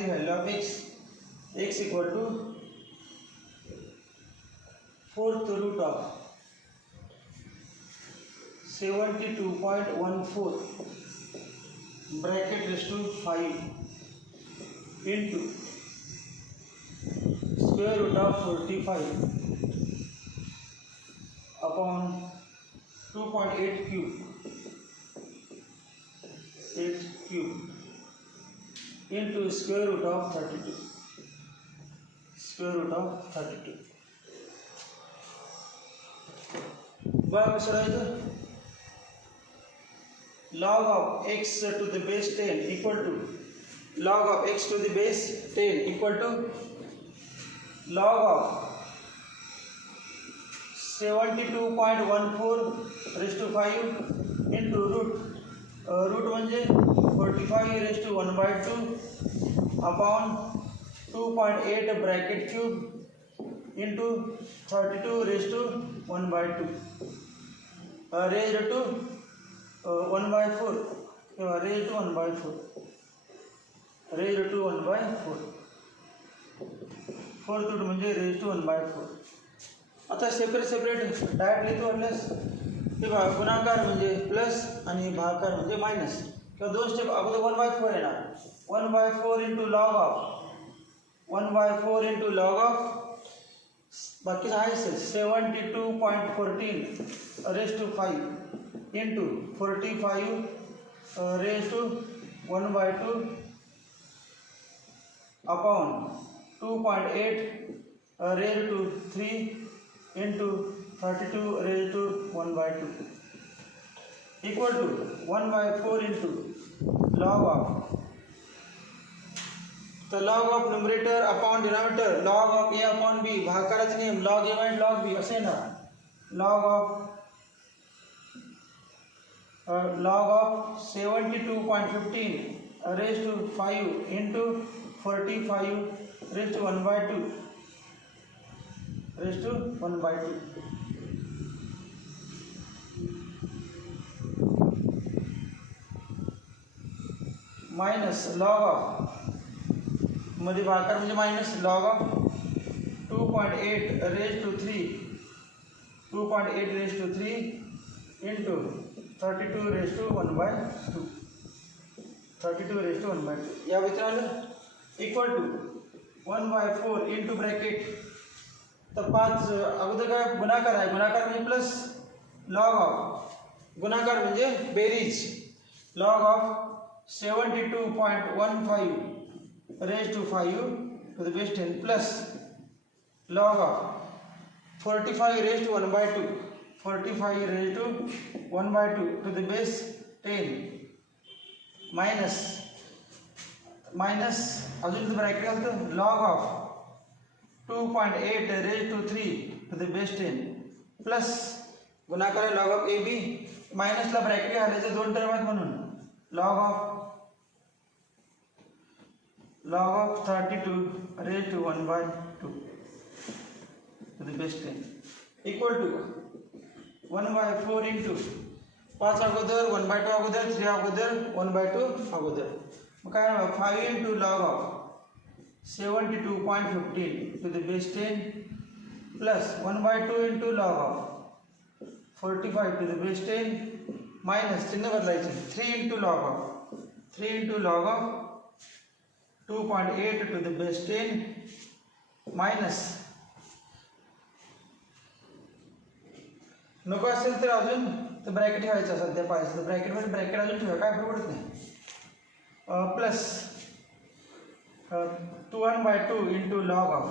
The value of x. x equal to fourth root of 72.14 bracket raise to 5 into square root of 45 upon 2.8 cube into square root of 32. बाग सरायचं log of x to the base 10 equal to log of x to the base 10 equal to log of 72.14 raised to 5 into root म्हणजे 45 raised to 1/2 upon 2.8 bracket cube into 32 raised to 1/2 raised to 1/4 raised to 1/4 fourth route म्हणजे raised to 1/4. आता separate direct लिहितो आपल्यास हे बघा गुणाकार म्हणजे plus आणि भागाकार म्हणजे मायनस किंवा दोन स्टेप अगोदर 1/4 येणार 1/4 into log of 1/4 into log of बाकीचं आहे 72.14 raise to 5 into 45 raise to 1/2 upon 2.8 raise to 3 into 32 raised to 1/2 equal to 1/4 into log of the log of numerator upon denominator log of a upon b भागाकाराचा नियम log a and log b असे ना log of 72.15 raised to 5 into 45 raised to 1/2 minus log of मध्ये भागाकार म्हणजे minus log of 2.8 raise to 3 into 32 raise to 1/2 या विचारायला equal to 1/4 into bracket तर 5 अगोदर काय गुणाकार आहे गुणाकार म्हणजे प्लस लॉग ऑफ गुणाकार म्हणजे बेरीज log of 72.15 raised to 5 to the base 10 plus log of 45 raised to 1/2 to the base 10 minus अजून ब्रॅकेट घालतो log of 2.8 raised to 3 to the base 10 plus गुणाकार log of ab मायनसला ब्रॅकेट घालायचं दोन term आहेत म्हणून log of 32 raised to 1/2 to the base 10 equal to 1/4 into 5 अगोदर 1/2 अगोदर 3 अगोदर 1/2 अगोदर मग काय 5 into log of 72.15 to the base 10 plus 1/2 into log of 45 to the base 10 minus चिन्ह बदलायचे 3 into log of 2.8 to the base 10 minus नको असेल तर अजून तर ब्रॅकेट ठेवायचं सध्या पाहिजे तर ब्रॅकेटमध्ये ब्रॅकेट अजून ठेवा काय पडत नाही plus 1/2 into log of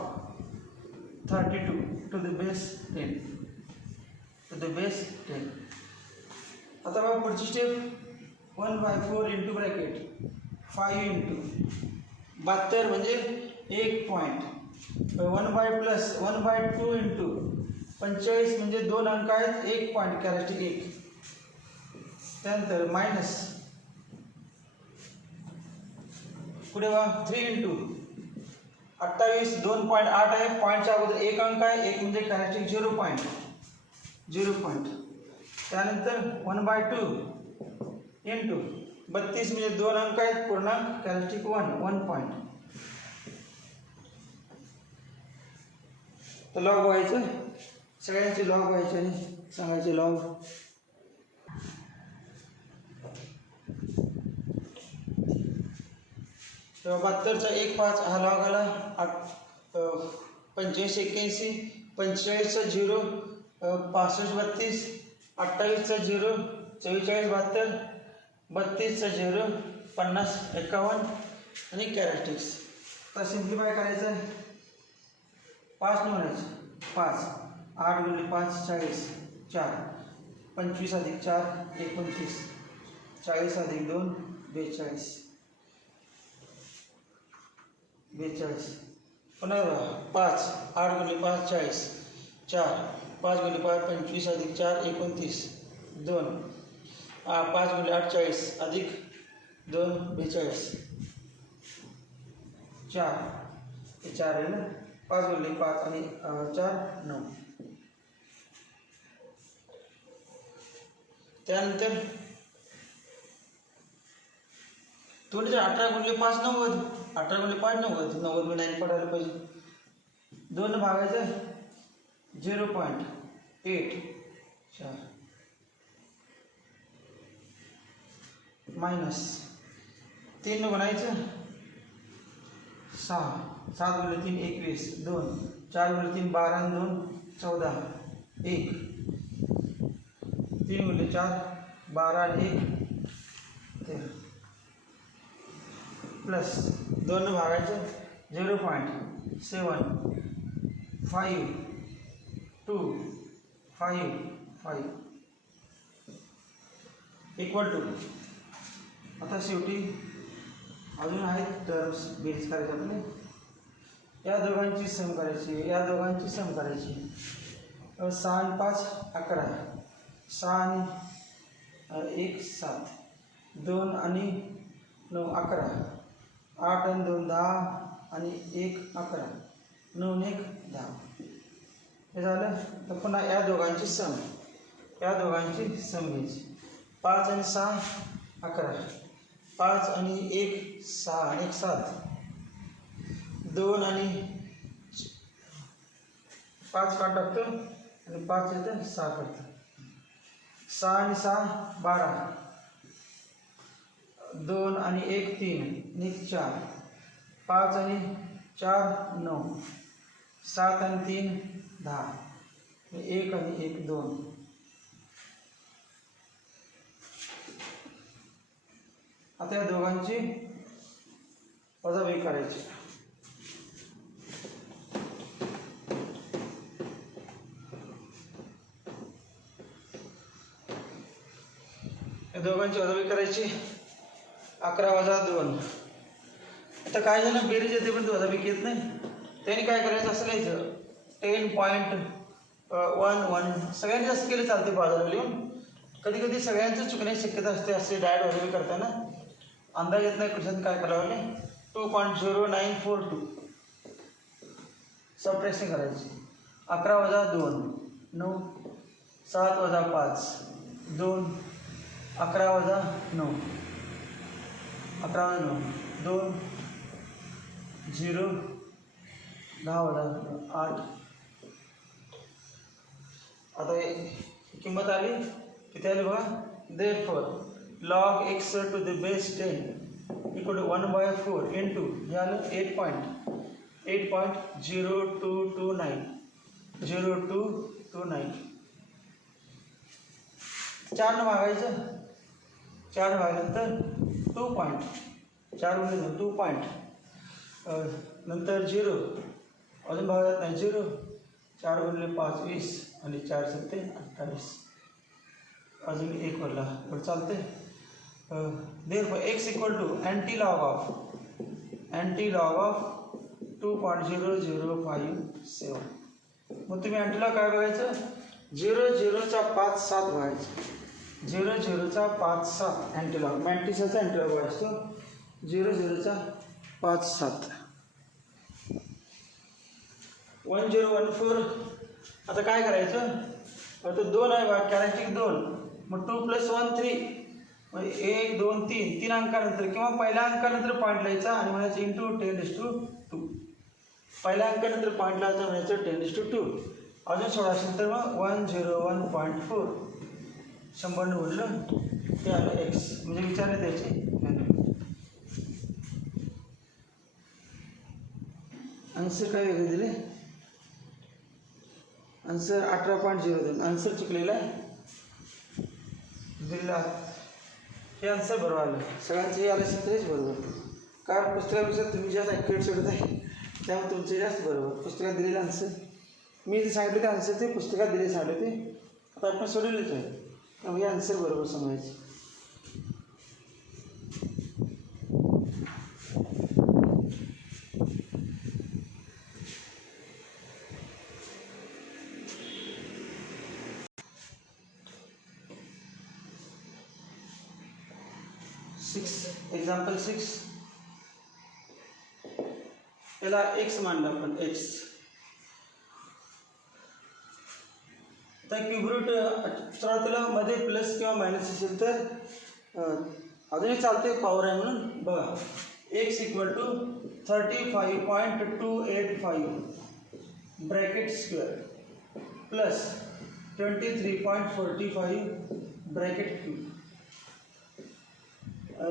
32 to the base 10 आता बघा पुढची स्टेप 1/4 इंटू ब्रॅकेट 5 इंटू 72 म्हणजे 1 पॉईंट 1/2 इंटू 45 म्हणजे 2 अंक आहेत 1 पॉईंट कॅरेक्टरिस्टिक 1 त्यानंतर मायनस पुढे बघा 3 इंटू 28 2.8 आहे पॉईंटच्या अगोदर 1 अंक आहे 1 म्हणजे कॅरेक्टरिस्टिक 0 पॉईंट त्यानंतर 1/2 इंटू 32 म्हणजे 2 अंक आहेत पूर्णांक कॅरेक्टरिस्टिक 1 पॉईंट तर लॉग व्हायचं, सगळ्यांचे लॉग व्हायचे आणि सांगायचे लॉग. तेव्हा 72चा 1.5 हा लॉग आला. 85 81, 45चा 0, 65 32, 28चा 0, 44 72, 32चा 0, 50 51 आणि कॅरेक्टरिस्टिक्स. आता सिम्प्लिफाय करायचं आहे. 5 न म्हणायचं 5, 8 गुणिले 5 40, 4, 25 अधिक 4 29, 40 अधिक 2 42, 42. पुन्हा 5, 8 गुणिले 5 40, 4, 5 गुणिले 5 25 अधिक 4 29, 2, 5 गुणिले 8 40 अधिक 2 42, 4 हे 4 आहे ना. 5 गुणिले 5 आणि 4 9. त्यानंतर 18 गुणिले 5 90, 18 गुणिले 5 90, 90 मी 9 पडायला पाहिजे. 2 भागायचं 0.8 4 मायनस 3 म्हणायचं 6, 7 गुणिले 3 21, 2, 4 गुणिले 3 12 आणि 2 14, 1, 3 गुणिले 4 12 आणि 1 13 प्लस 2 भागायचं 0.7 5 2 5 5 इक्वल टू. आता शेवटी अजून आहेत टर्म्स बेरीज करायचे आपले. या दोघांची सम करायची, या दोघांची सम करायची. 6 आणि 5 11, 6 आणि 1 7, 2 आणि 9 11, 8 आणि 2 10 आणि 1 11, 9 आणि 1 10. हे झालं. तर पुन्हा या दोघांची सम, या दोघांची सम घ्यायची. 5 आणि 6 11, 5 आणि 1 6 आणि 1 7, 2 आणि 5 काढ टाकतो आणि 5 येतं 6 करतो. 6 आणि 6 12, 2 आणि 1 3 आणि 4, 5 आणि 4 9, 7 आणि 3 10, 1 आणि 1 2. आता या दोघांची वजाबाकी करायची. या दोघांची वजाबाकी करायची. 11 वजा 2. आता काय झालं, बेरीज येते पण वजाबाकी येत नाही. त्यांनी काय करायचं असं लिहायचं 10.11. सगळ्यांनी जास्त केलं चालते बाजूला लिहून. कधी कधी सगळ्यांचं चुकण्याची शक्यता असते. असे डायरेक्ट वजाबाकी करताना अंदाज येत नाही क्वेश्चन काय करावं. 2.0942 सबट्रॅक्शन करायची. 11 वजा 2 9, 7 वजा 5 2, 11 वजा 9, 11 वजा 9 2 0, 10 वजा 8. आता किंमत आली किती आली बघा. therefore log x to the base 10 equal to 1/4 into हे आलं 8.0229 0229. 4 न भागायचं. 4 भागल्यानंतर 2 पॉईंट 4 गुणिले 2 पॉईंट नंतर 0 अजून भागात नाही 0. 4 गुणिले 5 20 आणि 4 7 28. अजून 1 वरला पण चालते. therefore x equal to anti-log of 2.0057. मग तुम्ही अँटीलॉग काय बघायचं. 0.0चा 5 7 बघायचं. 0.0चा 5 7 अँटीलॉग. मॅन्टिसाचा अँटीलॉग असतो 0.0चा 5 7. 1014. आता काय करायचं. आता 2 आहे बघा कॅरेक्टरिस्टिक 2. मग 2 + 1 3. मग 1 2 3 अंकानंतर किंवा पहिल्या अंकानंतर पॉईंट लिहायचा आणि म्हणायचं इंटू 10⁻². पहिल्या अंकानंतर पॉईंट लावता म्हणायचं 10⁻². अजून 16 असेल तर मग 101.4 100 बोललं ते आलं एक्स, म्हणजे विचार आहे त्याची व्हॅल्यू. आन्सर काय वेगळे दिले, आन्सर 18.02. आन्सर चुकलेला आहे दिला. हे आन्सर बरोबर आलं, सगळ्यांचं हे आलं असेल तर हेच बरोबर. कारण पुस्तकापेक्षा तुम्ही जास्त ॲक्युरेट सोडत आहे, त्यामुळे तुमचे जास्त बरोबर. पुस्तकात दिलेलं आन्सर मी जे सांगितलं ते आन्सर ते पुस्तकात दिले सांगितले ते आता आपण सोडवलेच आहे, त्यामुळे हे आन्सर बरोबर समजायचे. एक्झाम्पल 6. याला एक्स मानलं आपण, एक्स. तर क्यूब रूट सुरुवातीला मध्ये प्लस किंवा मायनस असेल तर अजूनही चालते, पॉवर आहे म्हणून बघा. X equal to 35.285 bracket square plus 23.45 bracket cube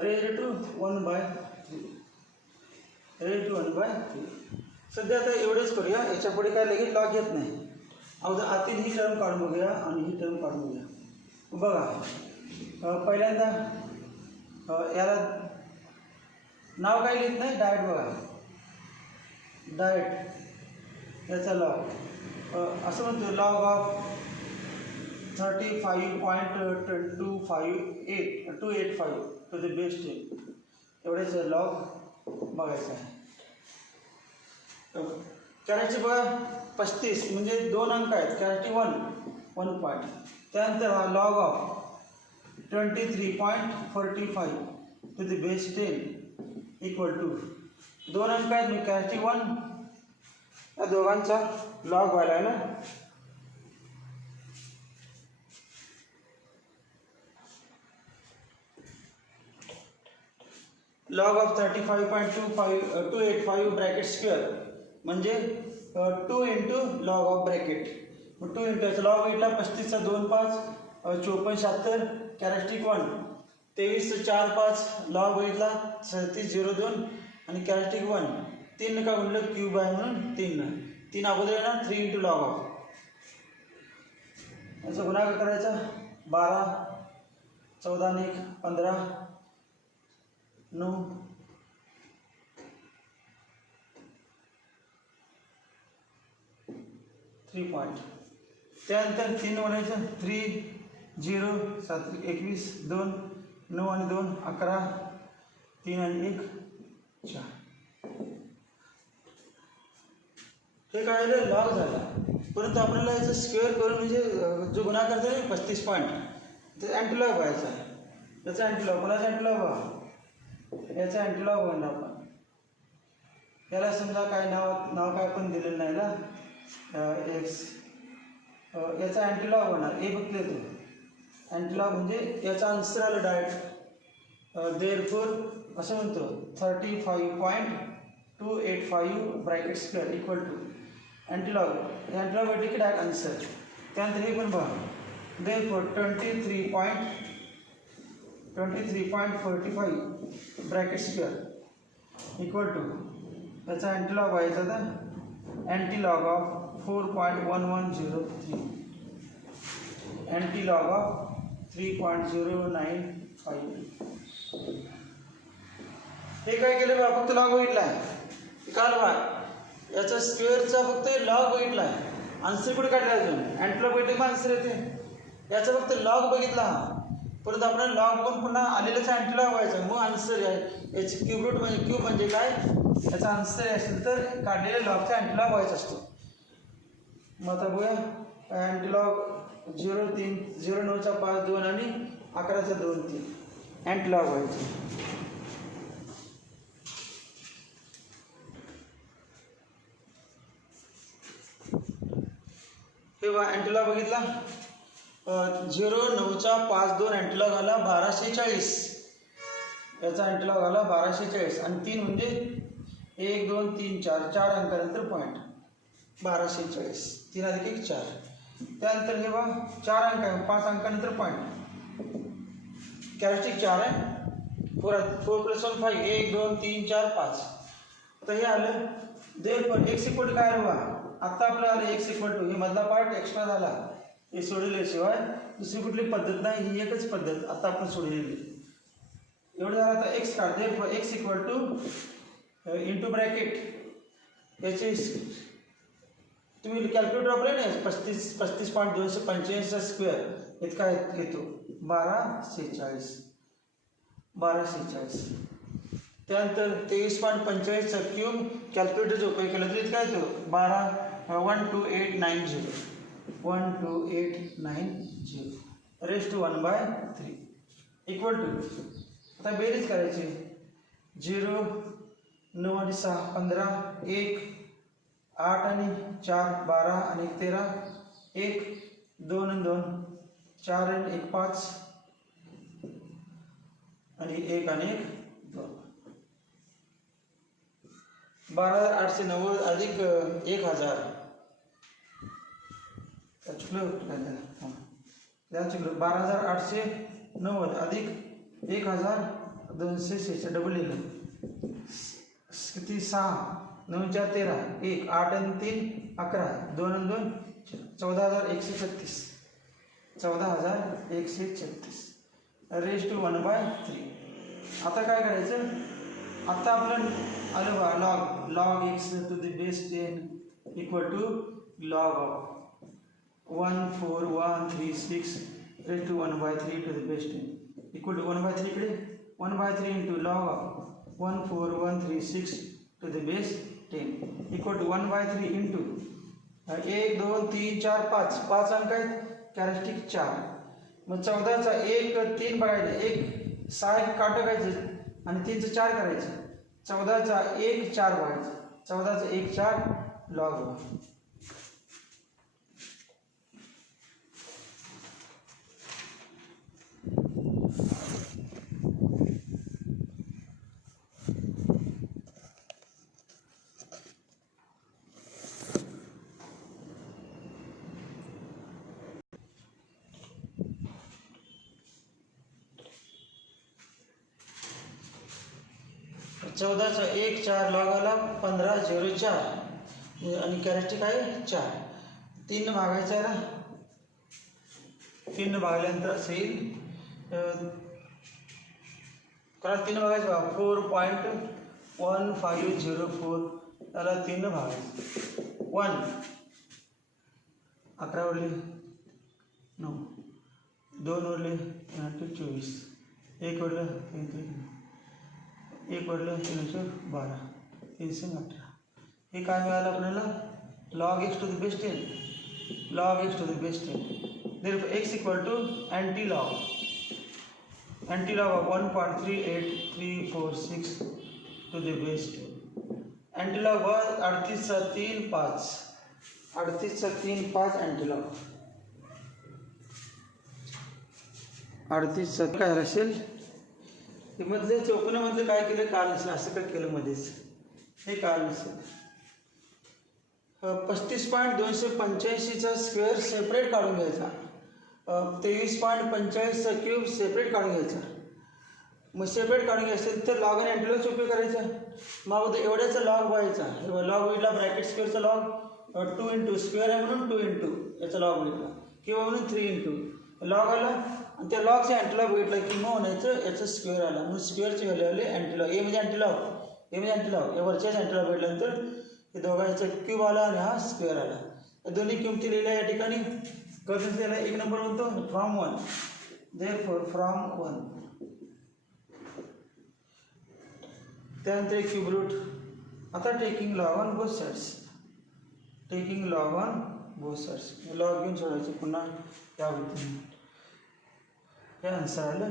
raise to 1/3. Raise to 1/3. सध्या आता एवढेच करूया, याच्या पुढे काय लगेच लॉग घेत नाही. अगोदर आतील ही टर्म काढून बघूया आणि ही टर्म काढून बघूया. बघा पहिल्यांदा याला नाव काही लिहित नाही, डायट बघा. डायट याचा लॉग असं म्हणतो, log of 35.285 to the base 10. एवढेच लॉग बघायचं आहे. करायचे बघा 35 म्हणजे 2 अंक आहेत, करायचे 1 पॉईंट. त्यानंतर हा log of 23.45 to the base 10 equal to 2 अंक आहेत, मी करायचे 1. या दोघांचा लॉग व्हायला आहे ना. लॉग ऑफ 35.285 ब्रॅकेट स्क्वेअर म्हणजे 2 इंटू लॉग ऑफ ब्रॅकेट. मग 2 इंटू याचा लॉग घेतला 35चा 2 5 54 76 कॅरेक्टरिस्टिक 1 23 4 5 लॉग बघितला 37 02 आणि कॅरेक्टरिस्टिक 1 3 का म्हणलं क्यूब आहे म्हणून 3 अगोदर येणार 3 इंटू लॉग ऑफ. याचा गुणाकार करायचा 12 14 1 15 9 3 पॉईंट. त्यानंतर 3 म्हणायचं 3 0 7 21 2 9 आणि 2 11 3 आणि 1 4. हे काय झालं, लॉग झाला. परंतु आपल्याला याचं स्क्वेअर करून म्हणजे जो गुणाकार झाला 35 पॉईंट ते अँटीलॉग व्हायचा आहे. याचा अँटीलॉग कोणाचा अँटीलॉग व्हा, याचा अँटीलॉग होईल आपण. याला समजा काय नाव काय आपण दिलेलं नाही ना, एक्स. याचा अँटीलॉग होणार ए फक्त येतो. अँटीलॉग म्हणजे याचा आन्सर आलं डायरेक्ट. देअरफॉर असं म्हणतो 35.285 ब्रॅकेट स्क्वेअर इक्वल टू अँटीलॉग. हे अँटीलॉग भेटले की डायरेक्ट आन्सर. त्यानंतर हे पण बघा therefore 23.45 bracket square equal to याचा अँटीलॉग व्हायचा तर अँटीलॉग ऑफ 4.1103 अँटीलॉग ऑफ 3.095. हे काय केलं बा, फक्त लॉग बघितला आहे काल बा. याचा स्क्वेअरचा फक्त लॉग बघितला आहे, आन्सर कुठे काढला अजून. अँटीलॉग बघितले मग आन्सर येते. याचा फक्त लॉग बघितला, परंतु आपल्याला लॉग बघून पुन्हा आलेल्याचा अँटीलॉग व्हायचा मग आन्सर आहे. याची क्यूब रूट म्हणजे क्यूब म्हणजे काय, याचा आन्सर असेल तर काढलेल्या लॉगचा अँटीलॉग व्हायचा असतो. मग आता बघूया अँटीलॉग 0 9चा 5 2 आणि 11चा 2 3 अँटीलॉग व्हायचे. हे बघा अँटीलॉग बघितला 0 9चा 5 2 अँटीलॉग आला 1240. याचा अँटीलॉग आला 1240 आणि 3 म्हणजे 1 2 3 4 4 अंकानंतर पॉईंट 1240 3 अधिक 1 4. त्यानंतर हे बघा 4 अंक आहे 5 अंकानंतर पॉईंट कॅरेक्टरिस्टिक 4 आहे 4 + 1 5 1 2 3 4 5. तर हे आलं देअरफॉर एक्स इक्वल टू काय आलं बघा आता आपलं आलं एक्स इक्वल टू हे मधला पार्ट एक्स्ट्रा झाला हे सोडल्याशिवाय दुसरी कुठली पद्धत नाही ही एकच पद्धत आता आपण सोडलेली एवढं झालं. आता एक्स काढ therefore x equal two into bracket याचे तुम्ही कॅल्क्युलेटर वापरले ना 35.285 स्क्वेअर इतका येतो 1246. त्यानंतर 23.45 क्यूब कॅल्क्युलेटरचा उपयोग केला तर इतका येतो 12890 रेस्ट टू 1/3 इक्वल टू. आता बेरीज करायची 0 9 आणि 6 15 1 8 आणि 4 12 आणि 13 1 2 आणि 2 4 आणि 1 5 आणि 1 आणि 1 2 12890 अधिक 1000 चुकलं 12890 अधिक 1246 डबल लिहिलं किती 6 9 4 13 1 8 आणि 3 11 2 आणि 2 14136 14136 रेस्ट टू 1/3. आता काय करायचं आता आपलं आलं बा log x to the base 10 equal to log of 14136 raised to 1/3 to the base 10 equal to 1/3 इकडे 1/3 into log of 14136 to the base 10 equal to 1/3 into 1 2 3 4 5 5 अंक आहेत कॅरेक्टरिस्टिक 4. मग 14चा 1 3 बघायचं 1 6 काटायचं आणि 3चं 4 करायचं 14चा 1 4 बघायचं 14चा 1 4 लॉग. चौदाचा 1 4 लॉग आला 1504 आणि कॅरेक्टरिस्टिक आहे 4. 3 भागायचं आहे ना 3 भागल्यानंतर असं येईल कारण 3 भागायचं बघा 4.1504 त्याला 3 भागायचं 1 11 उरले 9 2 उरले 24 1 उरलं 1 उरलं 312 318. हे काय मिळालं आपल्याला log x to the base 10 log x to the base 10. Therefore x equal to anti-log of 1.38346 to the base 10. Anti-log was 38.35 38.35 anti-log 38 काय असेल ते मधले चौकोनामधले काय केलं काल नसेल असं काय केलं मध्येच हे काल नसेल 35.285चा स्क्वेअर सेपरेट काढून घ्यायचा 23.45चा क्यूब सेपरेट काढून घ्यायचा मग सेपरेट काढून घ्यायचं तर लॉग आणि अँटीलॉगचा उपयोग करायचा मग एवढ्याचा लॉग व्हायचा लॉग विडला ब्रॅकेट स्क्वेअरचा लॉग 2 इंटू स्क्वेअर आहे म्हणून 2 इंटू याचा लॉग विडला किंवा म्हणून 3 इंटू लॉग आला आणि त्या लॉगचा अँटीलॉग भेटला की मग म्हणायचं याचं स्क्वेअर आला म्हणून स्क्वेअरचे व्हॅल्यू आले अँटीलॉग ए म्हणजे अँटीलॉग या वरच्याच अँटीलॉग भेटल्यानंतर हे दोघांचा क्यूब आला आणि हा स्क्वेअर आला या दोन्ही किंमती लिहिल्या या ठिकाणी करून दिलेला 1 नंबर म्हणतो फ्रॉम 1 देअरफॉर फ्रॉम 1 त्यानंतर क्यूब रूट आता taking log on both sides log घेऊन सोडायचं पुन्हा त्या पद्धतीने हे आन्सर आलं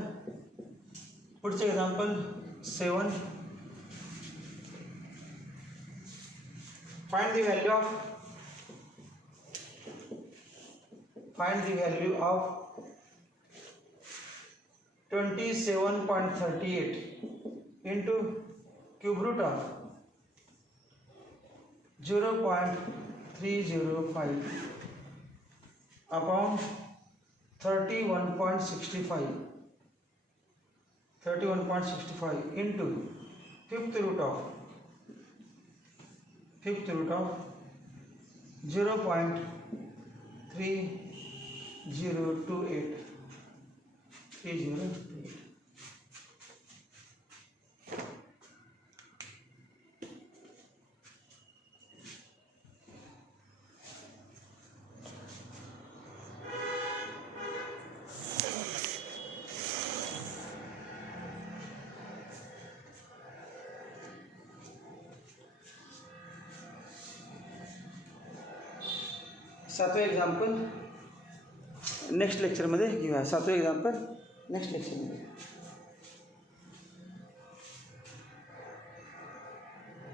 पुढचं example 7 find the value of 27.38 into cube root of 0.305 upon 31.65 into fifth root of 0.3028. सातवं एक्झाम्पल नेक्स्ट लेक्चरमध्ये घेऊया. सातवं एक्झाम्पल नेक्स्ट लेक्चरमध्ये.